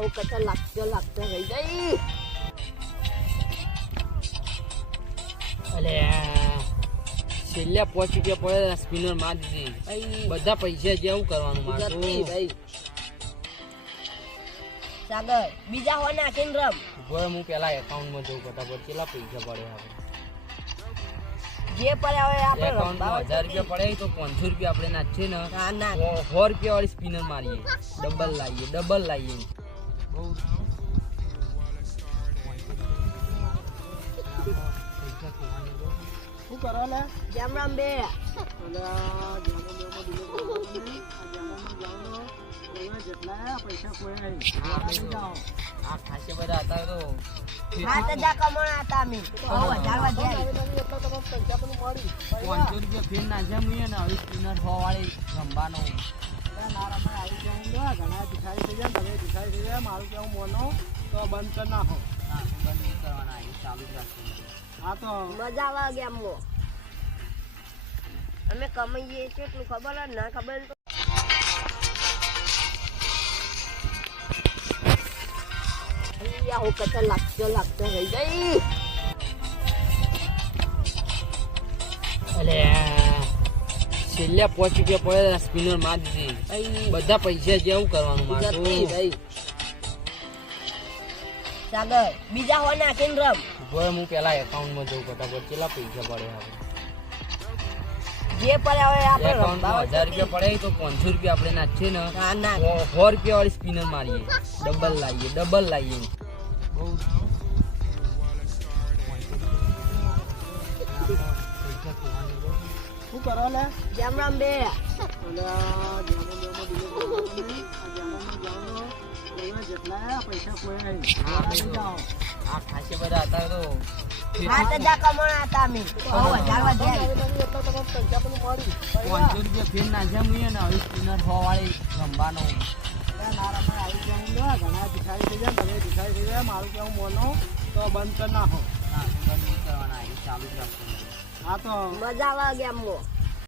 હું કચર લાગતો લાગતો રહી ગઈ અલે છેલ્લે પાંચ રૂપિયા પડે સ્પિનર માર દીધી. બધા પૈસા જેવું કરવાનું મારું ભાઈ. સાગર બીજા હોય નાખીને રમ ભાઈ હું પેલા એકાઉન્ટમાં જઉં ફટાફટ. કેટલા પૈસા પડે આપણે જે પડ્યા હોય આપણે રમવા હજાર રૂપિયા પડે તો પાંચસો રૂપિયા આપણે નાખીએ ને. સો રૂપિયા વાળી સ્પિનર મારીએ. ડબલ લાવીએ ડબલ લાવીએ. શું કરો લે જેમ રમ બે જેટલા પૈસા કોઈ આ ખાસે બધા ઘણા ભિખારી થઈ જાય તમે મારું કેવું મોનો તો બંધ કરી નાખો. ના બંધ કરવાના ચાલુ જ રાખવાનું હા તો મજા આવે ગેમમાં અમે કમાઈએ છીએ એટલું ખબર જ ના ખબર તો અહીંયા હું કચર લાગતો લાગતો રહી ગઈ. છેલ્લે પાંચ પડે સ્પિનર માર દીધી. બધા પૈસા જેવું કરવાનું મારું ભાઈ. સાગર બીજા હોય નાખીને રમ ઊભો હું પેલા એકાઉન્ટમાં જઉં ફટાફટ કેટલા પૈસા પડે હવે? જે પડ્યા હવે આપણે એકાઉન્ટમાં રમવા હજાર રૂપિયા પડે તો પાંચસો રૂપિયા આપણે નાખીએ ને સો સો રૂપિયા વાળી સ્પિનર મારીએ. ડબલ લાવીએ ડબલ લાવીએ. બહુ શું કરો લે? જેમ રમ બે પૈસા કોઈ આ ને હવે સ્પિનર સો વાળી મારું કેવું મોનો તો બંધ કરી નાખો બંધ કરવાના ચાલુ હા તો મજા આવે ગેમમાં